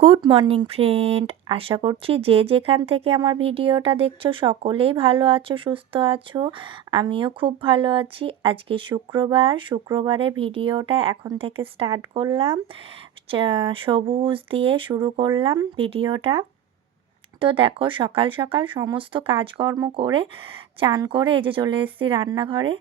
Good morning friend. আশা করছি যে যেখান থেকে আমার ভিডিওটা দেখছ সকলেই ভালো আছো, সুস্থ আছো। আমিও খুব ভালো আছি। আজকে শুক্রবার, শুক্রবারে ভিডিওটা এখন থেকে স্টার্ট করলাম। সবুজ দিয়ে শুরু করলাম ভিডিওটা। তো দেখো সকাল সকাল সমস্ত কাজকর্ম করে চান করে এই যে চলে এসেছি রান্নাঘরে।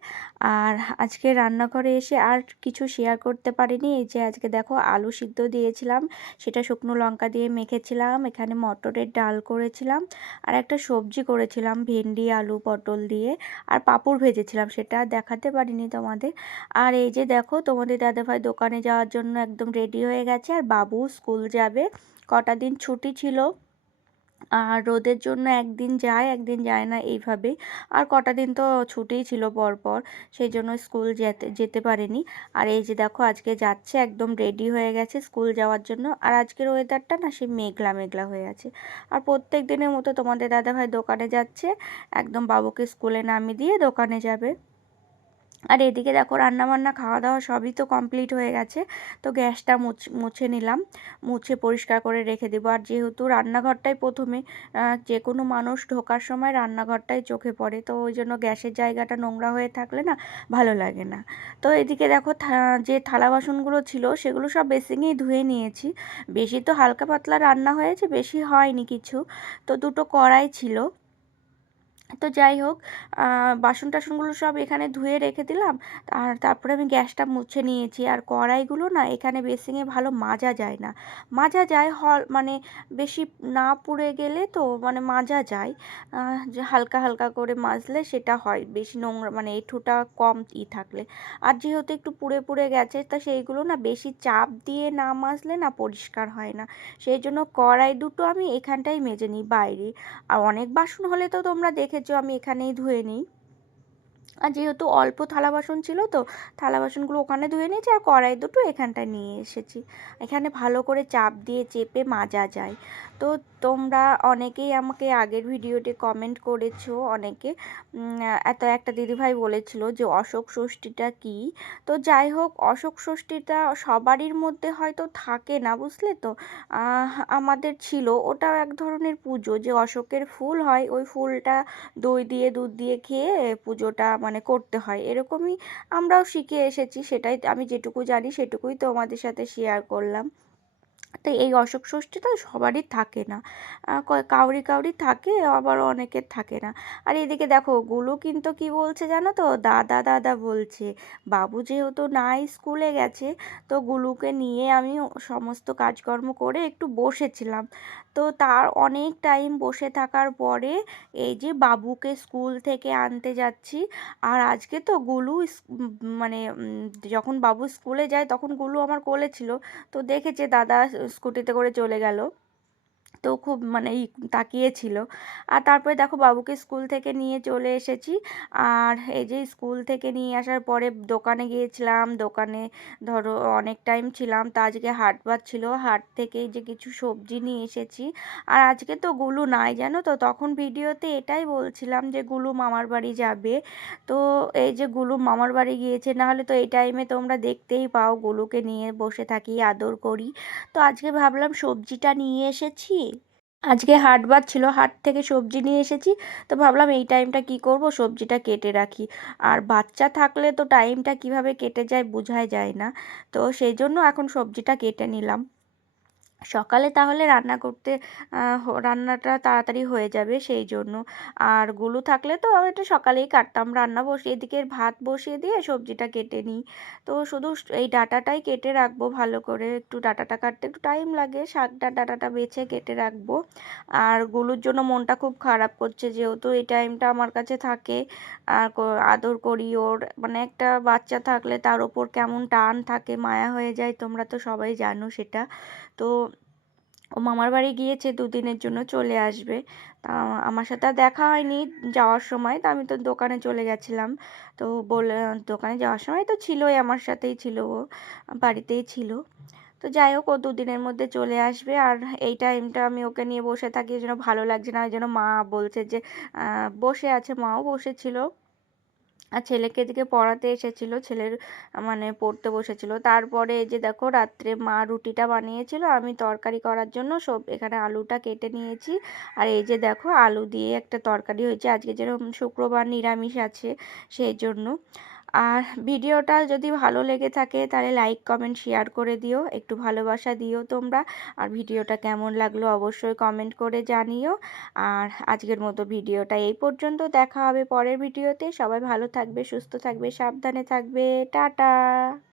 আর আজকে রান্নাঘরে এসে আর কিছু শেয়ার করতে পারিনি। এই যে আজকে দেখো আলু সিদ্ধ দিয়েছিলাম, সেটা শুকনো লঙ্কা দিয়ে মেখেছিলাম, এখানে মটরের ডাল করেছিলাম, আর একটা সবজি করেছিলাম, ভেন্ডি, আলু, পটল দিয়ে, আর পাঁপড় ভেজেছিলাম, সেটা দেখাতে পারিনি তোমাদের। আর এই যে দেখো তোমাদের দাদাভাই দোকানে যাওয়ার জন্য একদম রেডি হয়ে গেছে, আর বাবু স্কুল যাবে, কটা দিন ছুটি ছিল। আর রোদের জন্য একদিন যায় একদিন যায় না এইভাবেই আর কটা দিন তো ছুটিই ছিল পরপর, সেই জন্য স্কুল যেতে যেতে পারেনি। আর এই যে দেখো, আজকে যাচ্ছে, একদম রেডি হয়ে গেছে স্কুল যাওয়ার জন্য। আর আজকের ওয়েদারটা না সে মেঘলা মেঘলা হয়ে আছে। আর প্রত্যেক দিনের মতো তোমাদের দাদাভাই দোকানে যাচ্ছে, একদম বাবুকে স্কুলে নামিয়ে দিয়ে দোকানে যাবে। আর এদিকে দেখো রান্নাবান্না খাওয়া দাওয়া সবই তো কমপ্লিট হয়ে গেছে। তো গ্যাসটা মুছে নিলাম। মুছে পরিষ্কার করে রেখে দেবো। আর যেহেতু রান্নাঘরটাই প্রথমে যে কোনো মানুষ ঢোকার সময় রান্নাঘরটাই চোখে পড়ে। তো ওই জন্য গ্যাসের জায়গাটা নোংরা হয়ে থাকলে না ভালো লাগে না। তো এদিকে দেখো যে থালা বাসনগুলো ছিল সেগুলো সব বেসিংয়েই ধুয়ে নিয়েছি। বেশি তো হালকা পাতলা রান্না হয়েছে, বেশি হয়নি কিছু। তো দুটো কড়াই ছিল। তো যাই হোক বাসন টাসনগুলো সব এখানে ধুয়ে রেখে দিলাম। আর তারপরে আমি গ্যাসটা মুছে নিয়েছি। আর কড়াইগুলো না এখানে বেসিংয়ে ভালো মাজা যায় না। মাজা যায় হল মানে বেশি না পুড়ে গেলে তো মানে মাজা যায়। হালকা হালকা করে মাজলে সেটা হয়। বেশি নোংরা মানে এঠুটা কম ই থাকলে। আর যেহেতু একটু পুড়ে পুড়ে গেছে, তা সেইগুলো না বেশি চাপ দিয়ে না মাজলে না পরিষ্কার হয় না। সেই জন্য কড়াই দুটো আমি এখানটাই মেজে নিই বাইরে। আর অনেক বাসন হলে তো তোমরা দেখে দেখেছ আমি এখানেই ধুয়ে নিই। আর যেহেতু অল্প থালা বাসন ছিল তো, থালা বাসনগুলো ওখানে ধুয়ে নিয়েছি আর কড়াই দুটো এখানটায় নিয়ে এসেছি। এখানে ভালো করে চাপ দিয়ে চেপে মাজা যায়। তো তোমরা অনেকেই আমাকে আগের ভিডিওতে কমেন্ট করেছ, অনেকে এত একটা দিদিভাই বলেছিল যে অশোক ষষ্ঠীটা কি? তো যাই হোক, অশোক ষষ্ঠীটা সবারই মধ্যে হয়তো থাকে না, বুঝলে তো? আমাদের ছিল, ওটাও এক ধরনের পুজো যে অশোকের ফুল হয়, ওই ফুলটা দই দিয়ে, দুধ দিয়ে খেয়ে পুজোটা মানে করতে হয়। এরকমই আমরাও শিখে এসেছি, সেটাই আমি যেটুকু জানি সেটুকুই তোমাদের সাথে শেয়ার করলাম। তো এই অশোক ষষ্ঠীটা সবারই থাকে না। কাউরি কাউরি থাকে আবার অনেকের থাকে না। আর এদিকে দেখো গুলু কিন্তু কি বলছে জানো তো? দাদা দাদা বলছে, বাবু যেহেতু নাই, স্কুলে গেছে, তো গুলুকে নিয়ে আমি সমস্ত কাজকর্ম করে একটু বসেছিলাম। তো তার অনেক টাইম বসে থাকার পরে এই যে বাবুকে স্কুল থেকে আনতে যাচ্ছি, আর আজকে তো গুলু মানে যখন বাবু স্কুলে যায়, তখন গুলু আমার কোলে ছিল। তো দেখেছে দাদা স্কুটিতে করে চলে গেল। তো খুব মানে তাকিয়েছিল। আর তারপরে দেখো বাবুকে স্কুল থেকে নিয়ে চলে এসেছি। আর এই যে স্কুল থেকে নিয়ে আসার পরে দোকানে গিয়েছিলাম। দোকানে ধরো অনেক টাইম ছিলাম। তা আজকে হাট বার ছিল। হাট থেকে যে কিছু সবজি নিয়ে এসেছি। আর আজকে তো গুলু নাই, জানো তো? তখন ভিডিওতে এটাই বলছিলাম যে গুলু মামার বাড়ি যাবে। তো এই যে গুলু মামার বাড়ি গিয়েছে, নাহলে তো এই টাইমে তোমরা দেখতেই পাও গুলুকে নিয়ে বসে থাকি, আদর করি। তো আজকে ভাবলাম সবজিটা নিয়ে এসেছি। আজকে হাটবার ছিল, হাট থেকে সবজি নিয়ে এসেছি, তো ভাবলাম এই টাইমটা কি করব, সবজিটা কেটে রাখি। আর বাচ্চা থাকলে তো টাইমটা কীভাবে কেটে যায় বোঝাই যায় না, তো সেই জন্য এখন সবজিটা কেটে নিলাম। সকালে তাহলে রান্না করতে রান্নাটা তাড়াতাড়ি হয়ে যাবে সেই জন্য। আর গুলু থাকলে তো আমি একটু সকালেই কাটতাম। রান্না বসিয়ে এদিকে ভাত বসিয়ে দিয়ে সবজিটা কেটে নিই। তো শুধু এই ডাটাটাই কেটে রাখব ভালো করে। একটু ডাটাটা কাটতে একটু টাইম লাগে। শাকটা, ডাটাটা বেছে কেটে রাখব। আর গুলুর জন্য মনটা খুব খারাপ করছে যেহেতু এই টাইমটা আমার কাছে থাকে। আর আদর করি ওর। মানে একটা বাচ্চা থাকলে তার ওপর কেমন টান থাকে, মায়া হয়ে যায়, তোমরা তো সবাই জানো সেটা। তো ও মামার বাড়ি গিয়েছে দুদিনের জন্য চলে আসবে। তা আমার সাথে আর দেখা হয়নি যাওয়ার সময়। তো আমি তো দোকানে চলে গেছিলাম। তো বলে, দোকানে যাওয়ার সময় তো ছিলই আমার সাথেই ছিল ও, বাড়িতেই ছিল। তো যাই হোক, ও দুদিনের মধ্যে চলে আসবে। আর এই টাইমটা আমি ওকে নিয়ে বসে থাকি, যেন ভালো লাগছে না। ওই জন্য মা বলছে যে বসে আছে মাও বসেছিল আর ছেলেকে এদিকে পড়াতে এসেছিল, ছেলের মানে পড়তে বসেছিল। তারপরে এই যে দেখো, রাত্রে মা রুটিটা বানিয়েছিল, আমি তরকারি করার জন্য সব এখানে আলুটা কেটে নিয়েছি। আর এই যে দেখো, আলু দিয়ে একটা তরকারি হয়েছে। আজকে যেরকম শুক্রবার নিরামিষ আছে সেই জন্য। আর ভিডিওটা যদি ভালো লেগে থাকে তাহলে লাইক, কমেন্ট, শেয়ার করে দিও। একটু ভালোবাসা দিও তোমরা। আর ভিডিওটা কেমন লাগল অবশ্যই কমেন্ট করে জানিও। আর আজকের মতো ভিডিওটা এই পর্যন্ত। দেখা হবে পরের ভিডিওতে। সবাই ভালো থাকবে, সুস্থ থাকবে, সাবধানে থাকবে। টাটা!